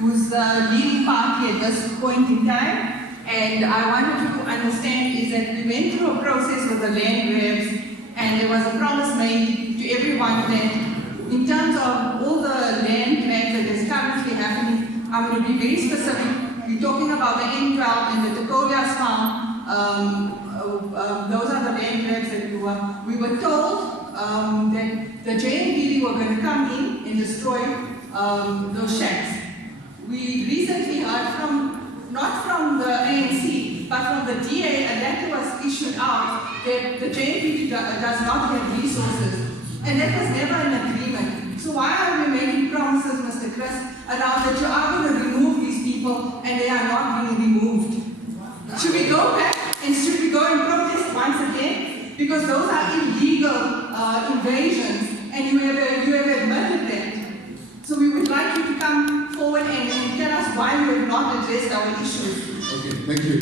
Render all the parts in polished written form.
who's the leading party at this point in time. And I wanted you to understand is that we went through a process with the land grabs, and there was a promise made to everyone that in terms of all the land grabs that is currently happening, I'm going to be very specific. We're talking about the N12 and the Tacolias farm. Those are the land grabs that we were told that the JNPD were going to come in and destroy those shacks. We recently heard from, not from the ANC, but from the DA, a letter was issued out that the JNPD does not have resources. And that was never an agreement. So why are we making promises, Mr. Chris, around that you are going to remove these people and they are not being removed? Should we go back and should we go and protest once again? Because those are illegal invasions and you have admitted that. So we would like you to come forward and tell us why you have not addressed our issues. Okay, thank you.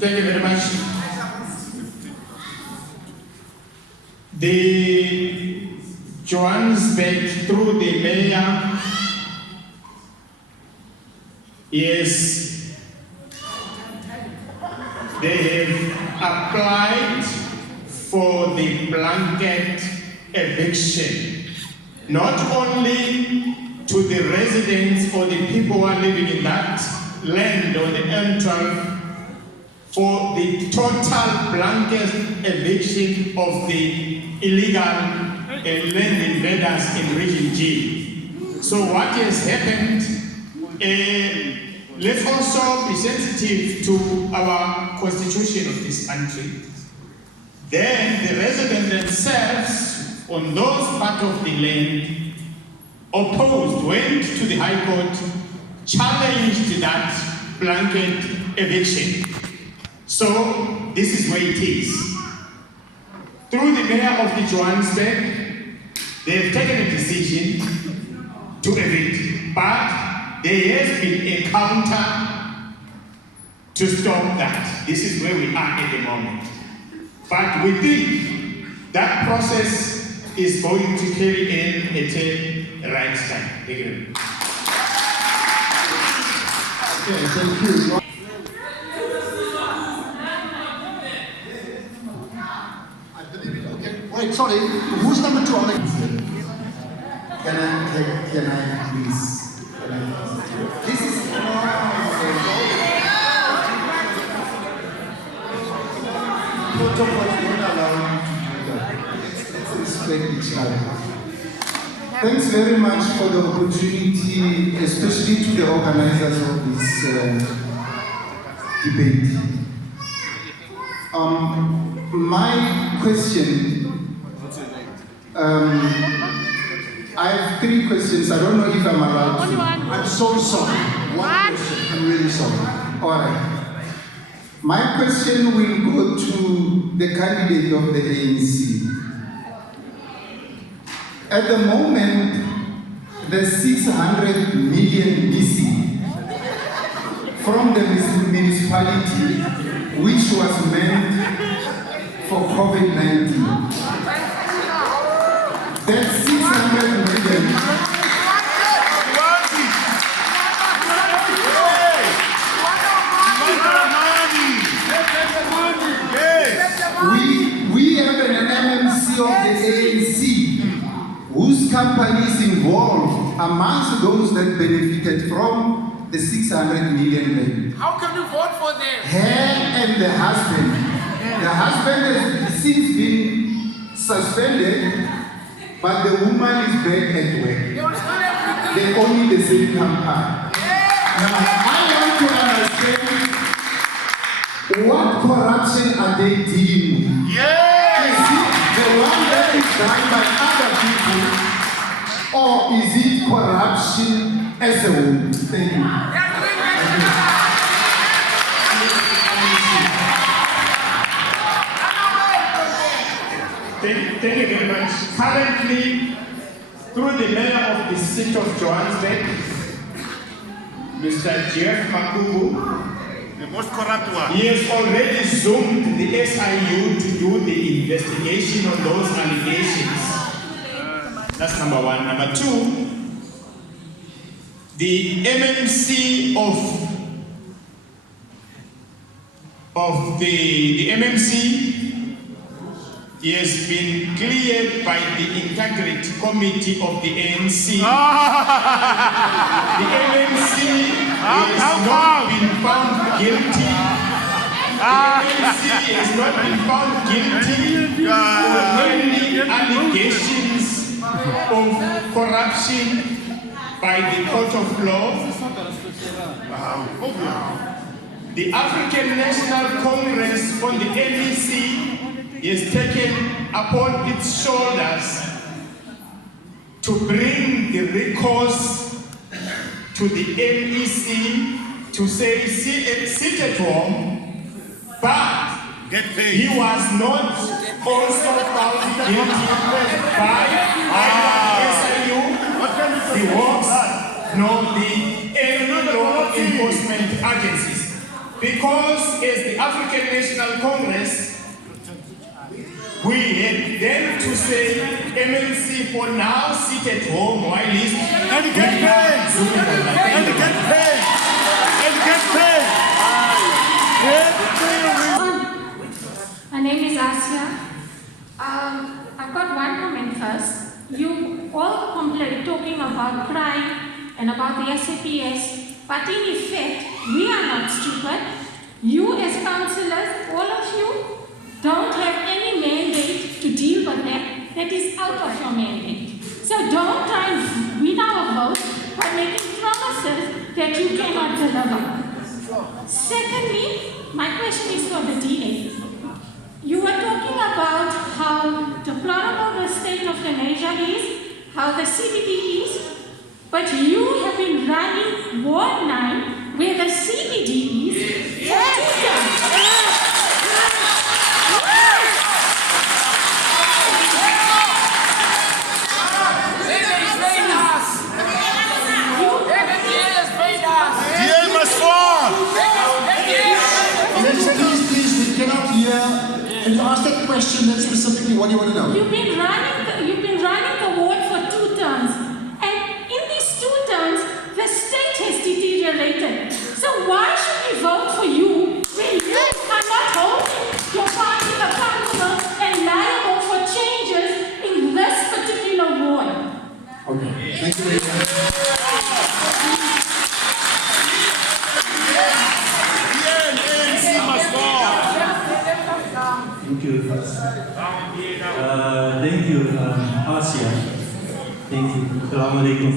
Thank you very much. The Johannesburg through the mayor, yes, they have applied for the blanket eviction, not only to the residents or the people who are living in that land on the N12, for the total blanket eviction of the illegal land invaders in Region G. So what has happened, let's also be sensitive to our constitution of this country. Then the residents themselves on those parts of the land opposed, went to the High Court, challenged that blanket eviction. So this is where it is. Through the mayor of the Johannesburg, they have taken a decision to evict, but there has been a counter to stop that. This is where we are at the moment. But we think that process is going to carry in at the right time. Thank you. Okay, thank you. Wait, sorry, who's number 2 on the... Can I please? This is... Protocol don't allow... Let's respect each other. Thanks very much for the opportunity, especially to the organizers of this debate. My question, I have 3 questions. I don't know if I'm allowed to. I'm so sorry. One question. I'm really sorry. All right. My question will go to the candidate of the ANC. At the moment, the 600 million missing from the municipality, which was meant for COVID-19. That 600 million we have an MMC of the ANC whose company is involved amongst those that benefited from the 600 million levy. How can you vote for them? Her and the husband. The husband has since been suspended, but the woman is back at work. They only the same company. Now, I want to understand what corruption are they dealing with? Is it the one that is done by other people, or is it corruption as a whole? Thank you. Thank you very much. Currently, through the mayor of the city of Johannesburg, Mr. Jeff Makubu, the most corrupt one. He has already zoomed the SIU to do the investigation on those allegations. That's number one. Number two, the MMC of the MMC has been cleared by the Integrity Committee of the ANC. The MMC has not been found guilty. The MMC has not been found guilty of any allegations of corruption by the court of law. The African National Congress on the NEC has taken upon its shoulders to bring the recourse to the NEC to say sit at home, but he was not also found guilty by SIU, the Hawks, nor the any law enforcement agencies. Because as the African National Congress, we had then to say MLC for now sit at home while he's And get paid! My name is Abdia. I've got one comment first. You all complain talking about crime and about the SAPS, but in effect, we are not stupid. You as councillors, all of you, don't have any mandate to deal with that. That is out of your mandate. So don't try and win our vote by making promises that you cannot deliver. Secondly, my question is for the DA. You were talking about how deplorable the state of Lenasia is, how the CBD is, but you have been running Ward 9 where the CBD is for 2 terms. Please, we cannot hear. Can you ask that question then specifically what do you want to know? You've been running the ward for 2 terms, and in these 2 terms, the state has deteriorated. So why should we vote for you when you are not holding your party accountable and liable for changes in this particular ward? Okay, thank you very much. Thank you. Thank you, Asia. Thank you. Assalamu alaikum.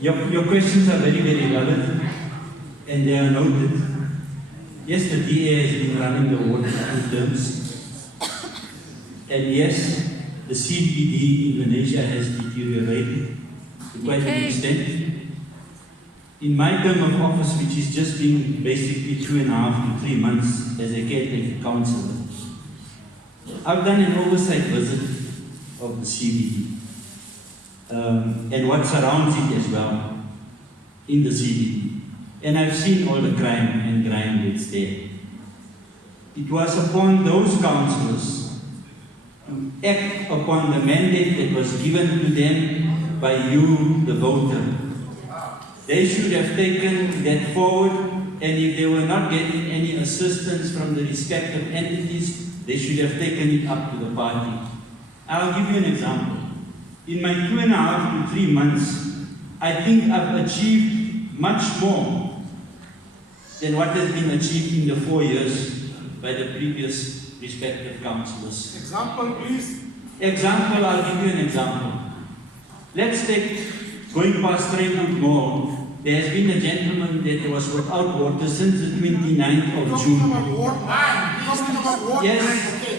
Your questions are very, very relevant and they are noted. Yes, the DA has been running the ward for 2 terms. And yes, the CBD in Lenasia has deteriorated to quite an extent. In my term of office, which has just been basically 2.5 to 3 months as a caretaker councillor, I've done an oversight visit of the CBD and what surrounds it as well in the CBD. And I've seen all the crime and grime that's there. It was upon those councillors to act upon the mandate that was given to them by you, the voter. They should have taken that forward, and if they were not getting any assistance from the respective entities, they should have taken it up to the party. I'll give you an example. In my 2.5 to 3 months, I think I've achieved much more than what has been achieved in the 4 years by the previous respective councillors. Example, please. Example, I'll give you an example. Let's take going past Rainwood Mall. There has been a gentleman that was without water since the 29th of June.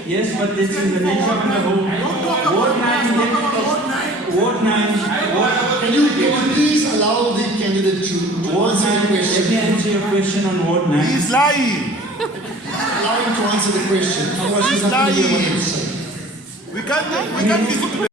Yes, but this is the nature of the whole. Ward 9. Can you please allow the candidate to answer the question? Let me answer your question on Ward 9. He's lying. Allow him to answer the question. Otherwise, he's not going to hear what he has to say. We can't listen to